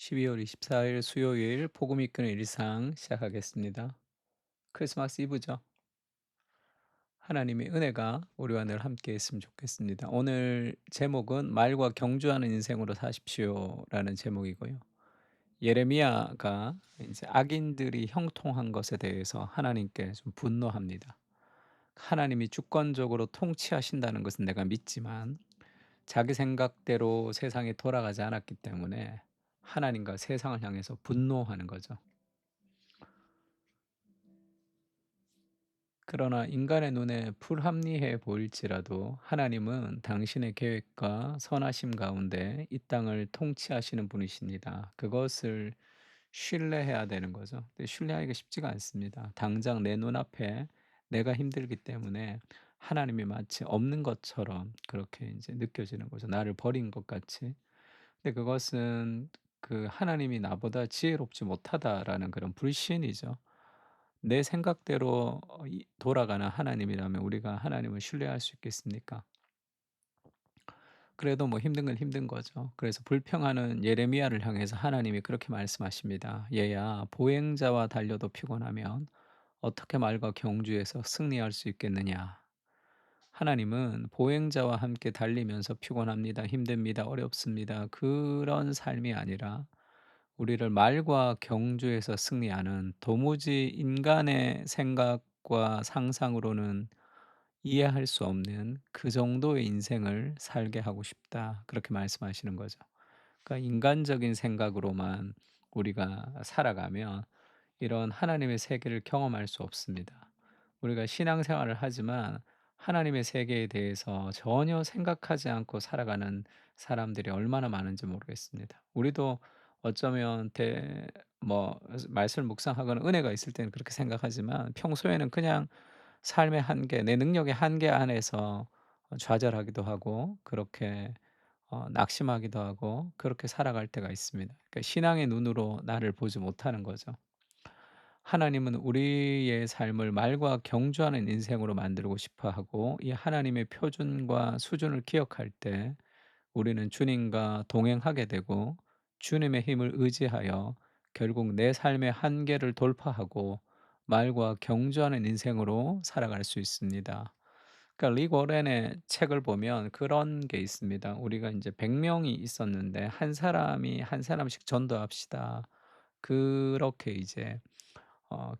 12월 24일 수요일 복음 이끄는 일상 시작하겠습니다. 크리스마스 이브죠. 하나님의 은혜가 우리와 늘 함께 했으면 좋겠습니다. 오늘 제목은 말과 경주하는 인생으로 사십시오라는 제목이고요. 예레미야가 이제 악인들이 형통한 것에 대해서 하나님께 좀 분노합니다. 하나님이 주권적으로 통치하신다는 것은 내가 믿지만 자기 생각대로 세상이 돌아가지 않았기 때문에 하나님과 세상을 향해서 분노하는 거죠. 그러나 인간의 눈에 불합리해 보일지라도 하나님은 당신의 계획과 선하심 가운데 이 땅을 통치하시는 분이십니다. 그것을 신뢰해야 되는 거죠. 근데 신뢰하기가 쉽지가 않습니다. 당장 내 눈앞에 내가 힘들기 때문에 하나님이 마치 없는 것처럼 그렇게 이제 느껴지는 거죠. 나를 버린 것 같이. 근데 그것은 그 하나님이 나보다 지혜롭지 못하다라는 그런 불신이죠. 내 생각대로 돌아가는 하나님이라면 우리가 하나님을 신뢰할 수 있겠습니까? 그래도 뭐 힘든 건 힘든 거죠. 그래서 불평하는 예레미야를 향해서 하나님이 그렇게 말씀하십니다. "얘야 보행자와 달려도 피곤하면 어떻게 말과 경주에서 승리할 수 있겠느냐." 하나님은 보행자와 함께 달리면서 피곤합니다. 힘듭니다. 어렵습니다. 그런 삶이 아니라 우리를 말과 경주에서 승리하는, 도무지 인간의 생각과 상상으로는 이해할 수 없는 그 정도의 인생을 살게 하고 싶다. 그렇게 말씀하시는 거죠. 그러니까 인간적인 생각으로만 우리가 살아가면 이런 하나님의 세계를 경험할 수 없습니다. 우리가 신앙생활을 하지만 하나님의 세계에 대해서 전혀 생각하지 않고 살아가는 사람들이 얼마나 많은지 모르겠습니다. 우리도 어쩌면 말씀을 묵상하거나 은혜가 있을 때는 그렇게 생각하지만 평소에는 그냥 삶의 한계, 내 능력의 한계 안에서 좌절하기도 하고 그렇게 낙심하기도 하고 그렇게 살아갈 때가 있습니다. 그러니까 신앙의 눈으로 나를 보지 못하는 거죠. 하나님은 우리의 삶을 말과 경주하는 인생으로 만들고 싶어 하고 이 하나님의 표준과 수준을 기억할 때 우리는 주님과 동행하게 되고 주님의 힘을 의지하여 결국 내 삶의 한계를 돌파하고 말과 경주하는 인생으로 살아갈 수 있습니다. 그러니까 릭 워렌의 책을 보면 그런 게 있습니다. 우리가 이제 100 명이 있었는데 한 사람이 한 사람씩 전도합시다. 그렇게 이제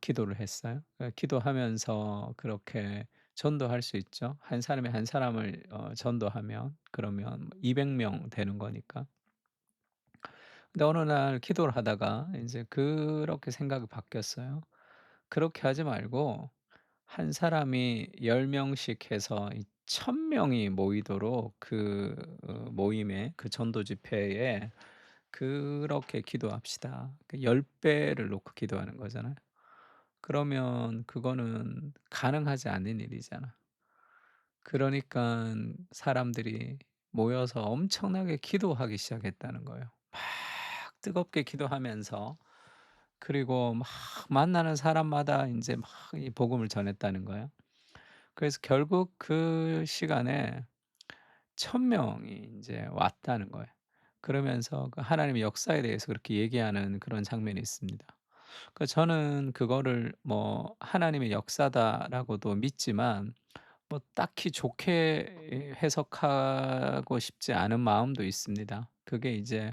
기도를 했어요. 기도하면서 그렇게 전도할 수 있죠. 한 사람이 한 사람을 전도하면 그러면 200명 되는 거니까. 근데 어느 날 기도를 하다가 이제 그렇게 생각이 바뀌었어요. 그렇게 하지 말고 한 사람이 10 명씩 해서 이 1000 명이 모이도록 모임에 그 전도 집회에 그렇게 기도합시다. 그 10 배를 놓고 기도하는 거잖아요. 그러면 그거는 가능하지 않은 일이잖아. 그러니깐 사람들이 모여서 엄청나게 기도하기 시작했다는 거예요. 막 뜨겁게 기도하면서 그리고 막 만나는 사람마다 인제 막 이 복음을 전했다는 거예요. 그래서 결국 그 시간에 1000 명이 인제 왔다는 거예요. 그러면서 그 하나님의 역사에 대해서 그렇게 얘기하는 그런 장면이 있습니다. 저는 그거를 뭐 '하나님의 역사다.'라고도 믿지만 뭐 딱히 좋게 해석하고 싶지 않은 마음도 있습니다. 그게 이제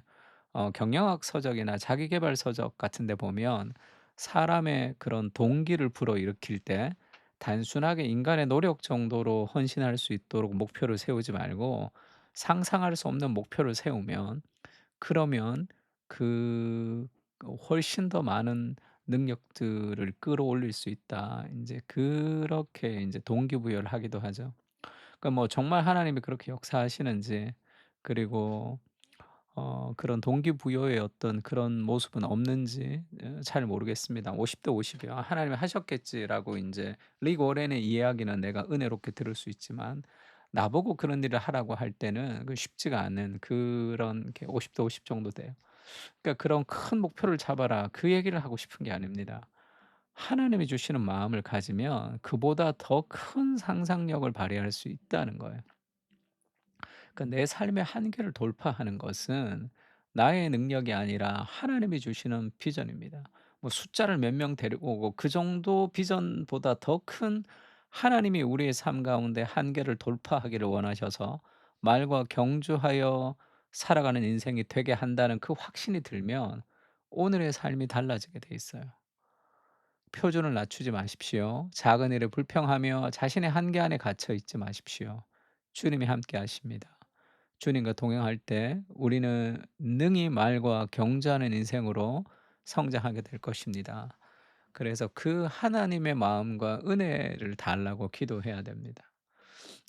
경영학 서적이나 자기계발 서적 같은 데 보면 사람의 그런 동기를 불어일으킬 때 단순하게 인간의 노력 정도로 헌신할 수 있도록 목표를 세우지 말고 상상할 수 없는 목표를 세우면 그러면 그 훨씬 더 많은 능력들을 끌어올릴 수 있다. 인제 그렇게 인제 동기부여를 하기도 하죠. 그러니까 뭐 정말 하나님이 그렇게 역사하시는지 그리고 그런 동기부여의 어떤 그런 모습은 없는지 잘 모르겠습니다. 50대 50 이요. '아 하나님이 하셨겠지.'라고 인제 릭 워렌의 이야기는 내가 은혜롭게 들을 수 있지만 나보고 그런 일을 하라고 할 때는 그 쉽지가 않은 그런 게 50대 50 정도 돼요. 그러니까 그런 큰 목표를 잡아라 그 얘기를 하고 싶은 게 아닙니다. 하나님이 주시는 마음을 가지면 그보다 더 큰 상상력을 발휘할 수 있다는 거예요. 그러니까 내 삶의 한계를 돌파하는 것은 나의 능력이 아니라 하나님이 주시는 비전입니다. 뭐 숫자를 몇 명 데리고 오고 그 정도 비전보다 더 큰 하나님이 우리의 삶 가운데 한계를 돌파하기를 원하셔서 말과 경주하여 살아가는 인생이 되게 한다는 그 확신이 들면 오늘의 삶이 달라지게 돼 있어요. 표준을 낮추지 마십시오. 작은 일에 불평하며 자신의 한계 안에 갇혀 있지 마십시오. 주님이 함께 하십니다. 주님과 동행할 때 우리는 능히 말과 경주하는 인생으로 성장하게 될 것입니다. 그래서 그 하나님의 마음과 은혜를 달라고 기도해야 됩니다.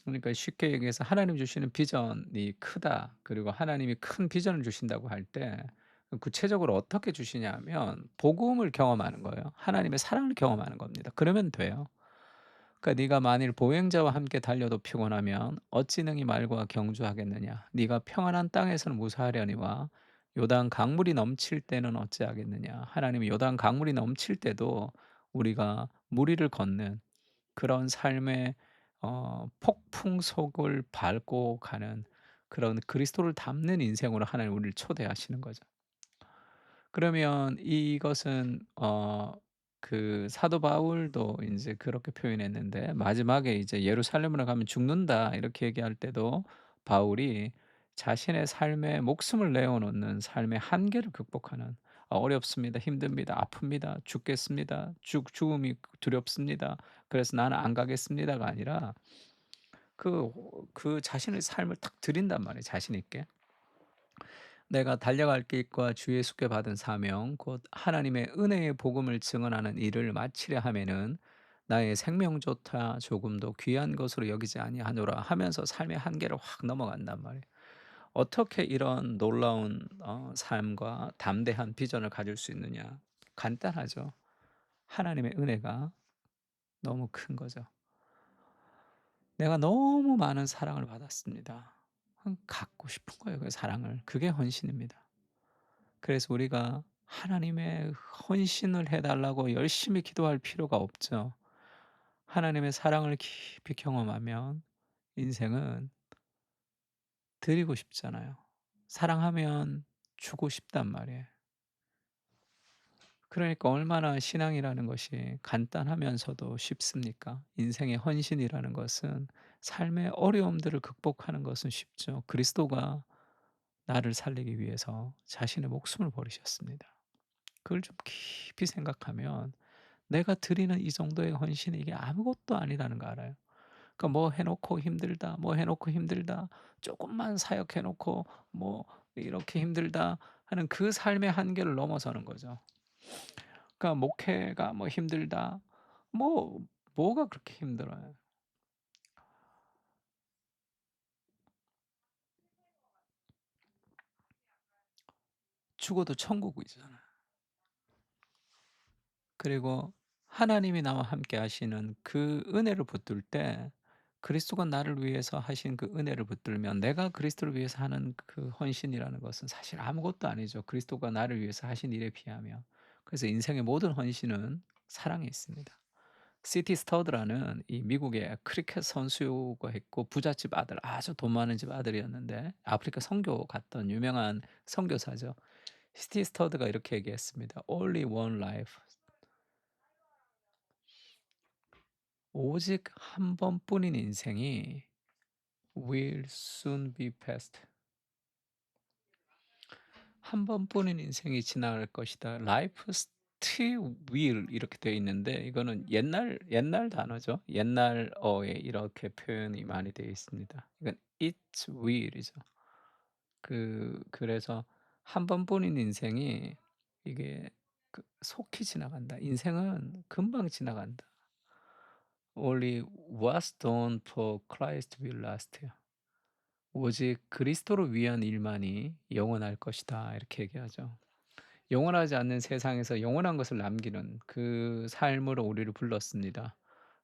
그러니까 쉽게 얘기해서 하나님 주시는 비전이 크다. 그리고 하나님이 큰 비전을 주신다고 할 때 구체적으로 어떻게 주시냐 하면 복음을 경험하는 거예요. 하나님의 사랑을 경험하는 겁니다. 그러면 돼요. 그러니까 네가 만일 보행자와 함께 달려도 피곤하면 어찌 능히 말과 경주하겠느냐. 네가 평안한 땅에서는 무사하려니와 요단 강물이 넘칠 때는 어찌하겠느냐. 하나님이 요단 강물이 넘칠 때도 우리가 무리를 걷는 그런 삶의 폭풍 속을 밟고 가는 그런 그리스도를 닮는 인생으로 하나님 우리를 초대하시는 거죠. 그러면 이것은 그 사도 바울도 인제 그렇게 표현했는데 마지막에 이제 "예루살렘으로 가면 죽는다." 이렇게 얘기할 때도 바울이 자신의 삶에 목숨을 내어 놓는 삶의 한계를 극복하는 어렵습니다. 힘듭니다. 아픕니다. 죽겠습니다. 죽음이 두렵습니다. 그래서 '나는 안 가겠습니다.'가 아니라 그 자신의 삶을 탁 드린단 말이에요 자신 있게. 내가 달려갈 길과 주 예수께 받은 사명 곧 하나님의 은혜의 복음을 증언하는 일을 마치려 하면은 나의 생명조차 조금도 귀한 것으로 여기지 아니하노라 하면서 삶의 한계를 확 넘어간단 말이에요. 어떻게 이런 놀라운 삶과 담대한 비전을 가질 수 있느냐? 간단하죠. 하나님의 은혜가 너무 큰 거죠. 내가 너무 많은 사랑을 받았습니다. 갖고 싶은 거예요, 그 사랑을. 그게 헌신입니다. 그래서 우리가 하나님의 헌신을 해 달라고 열심히 기도할 필요가 없죠. 하나님의 사랑을 깊이 경험하면 인생은 드리고 싶잖아요. 사랑하면 주고 싶단 말이에요. 그러니까 얼마나 신앙이라는 것이 간단하면서도 쉽습니까? 인생의 헌신이라는 것은 삶의 어려움들을 극복하는 것은 쉽죠. 그리스도가 나를 살리기 위해서 자신의 목숨을 버리셨습니다. 그걸 좀 깊이 생각하면 내가 드리는 이 정도의 헌신이 이게 아무것도 아니라는 거 알아요. 그러니까 뭐 해 놓고 힘들다. 뭐 해 놓고 힘들다. 조금만 사역해 놓고 뭐 이렇게 힘들다 하는 그 삶의 한계를 넘어서는 거죠. 그러니까 목회가 뭐 힘들다. 뭐 뭐가 그렇게 힘들어요. 죽어도 천국이잖아요. 그리고 하나님이 나와 함께 하시는 그 은혜를 붙들 때 그리스도가 나를 위해서 하신 그 은혜를 붙들면 내가 그리스도를 위해서 하는 그 헌신이라는 것은 사실 아무것도 아니죠. 그리스도가 나를 위해서 하신 일에 비하면. 그래서 인생의 모든 헌신은 사랑에 있습니다. 시티 스터드라는 이 미국의 크리켓 선수가 있고 부잣집 아들, 아주 돈 많은 집 아들이었는데 아프리카 선교 갔던 유명한 선교사죠. 시티 스터드가 이렇게 얘기했습니다. "Only one life." 오직 한 번뿐인 인생이 will soon be past. 한 번뿐인 인생이 지나갈 것이다. Life still will 이렇게 되어 있는데 이거는 옛날 단어죠. 옛날어에 이렇게 표현이 많이 되어 있습니다. 이건 it will이죠. 그래서 한 번뿐인 인생이 이게 속히 지나간다. 인생은 금방 지나간다. Only what's done for Christ will last. 오직 그리스도를 위한 일만이 영원할 것이다. 이렇게 얘기하죠. 영원하지 않는 세상에서 영원한 것을 남기는 그 삶으로 우리를 불렀습니다.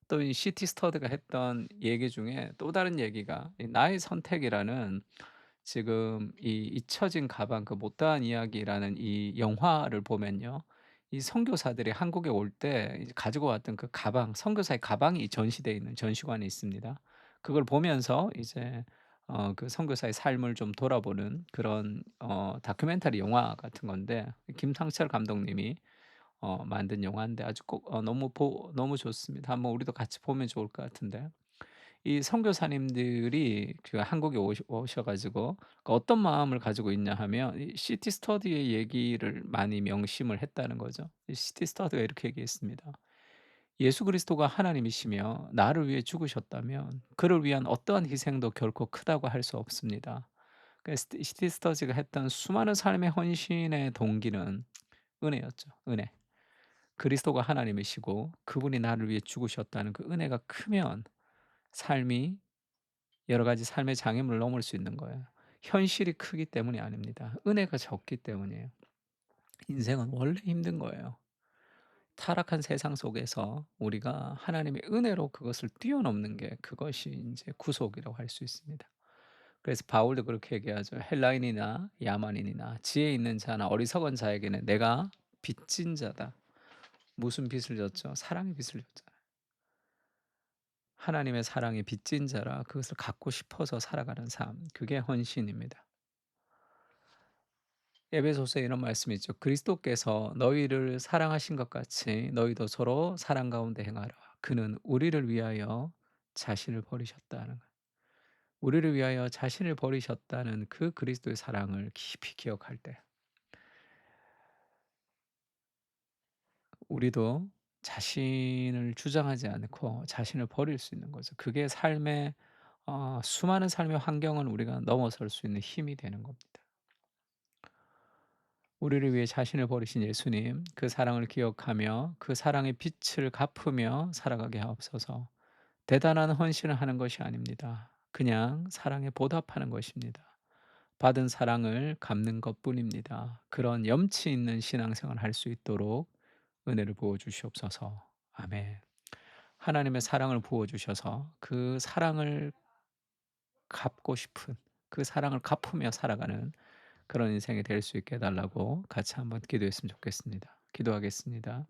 또 이 시티 스터디가 했던 얘기 중에 또 다른 얘기가 이 나의 선택이라는 지금 이 잊혀진 가방 그 못다한 이야기라는 이 영화를 보면요. 이 선교사들이 한국에 올 때 이제 가지고 왔던 그 가방 선교사의 가방이 전시되어 있는 전시관이 있습니다. 그걸 보면서 이제 그 선교사의 삶을 좀 돌아보는 그런 다큐멘터리 영화 같은 건데, 김상철 감독님이 만든 영화인데 아주 꼭 너무 좋습니다. 한번 우리도 같이 보면 좋을 것 같은데, 이 선교사님들이 그 한국에 오셔 가지고 그 어떤 마음을 가지고 있냐 하면 이 시티 스터디의 얘기를 많이 명심을 했다는 거죠. 이 시티 스터디가 이렇게 얘기했습니다. "예수 그리스도가 하나님이시며 나를 위해 죽으셨다면 그를 위한 어떠한 희생도 결코 크다고 할 수 없습니다." 그 시티 스터디가 했던 수많은 삶의 헌신의 동기는 은혜였죠, 은혜. 그리스도가 하나님이시고 그분이 나를 위해 죽으셨다는 그 은혜가 크면 삶이 여러 가지 삶의 장애물을 넘을 수 있는 거예요. 현실이 크기 때문이 아닙니다. 은혜가 적기 때문이에요. 인생은 원래 힘든 거예요. 타락한 세상 속에서 우리가 하나님의 은혜로 그것을 뛰어넘는 게, 그것이 인제 구속이라고 할 수 있습니다. 그래서 바울도 그렇게 얘기하죠. "헬라인이나 야만인이나 지혜 있는 자나 어리석은 자에게는 내가 빚진 자다." 무슨 빚을 졌죠? 사랑의 빚을 졌잖아요. 하나님의 사랑이 빚진 자라 그것을 갖고 싶어서 살아가는 삶, 그게 헌신입니다. 에베소서에 이런 말씀이 있죠. "그리스도께서 너희를 사랑하신 것 같이 너희도 서로 사랑 가운데 행하라. 그는 우리를 위하여 자신을 버리셨다."는 거예요. 우리를 위하여 자신을 버리셨다는 그 그리스도의 사랑을 깊이 기억할 때 우리도 자신을 주장하지 않고 자신을 버릴 수 있는 거죠. 그게 삶의 수많은 삶의 환경을 우리가 넘어설 수 있는 힘이 되는 겁니다. 우리를 위해 자신을 버리신 예수님, 그 사랑을 기억하며 그 사랑의 빛을 갚으며 살아가게 하옵소서. 대단한 헌신을 하는 것이 아닙니다. 그냥 사랑에 보답하는 것입니다. 받은 사랑을 갚는 것뿐입니다. 그런 염치 있는 신앙생활을 할 수 있도록 은혜를 부어 주시옵소서. 아멘. 하나님의 사랑을 부어 주셔서 그 사랑을 갚고 싶은, 그 사랑을 갚으며 살아가는 그런 인생이 될 수 있게 해 달라고 같이 한번 기도했으면 좋겠습니다. 기도하겠습니다.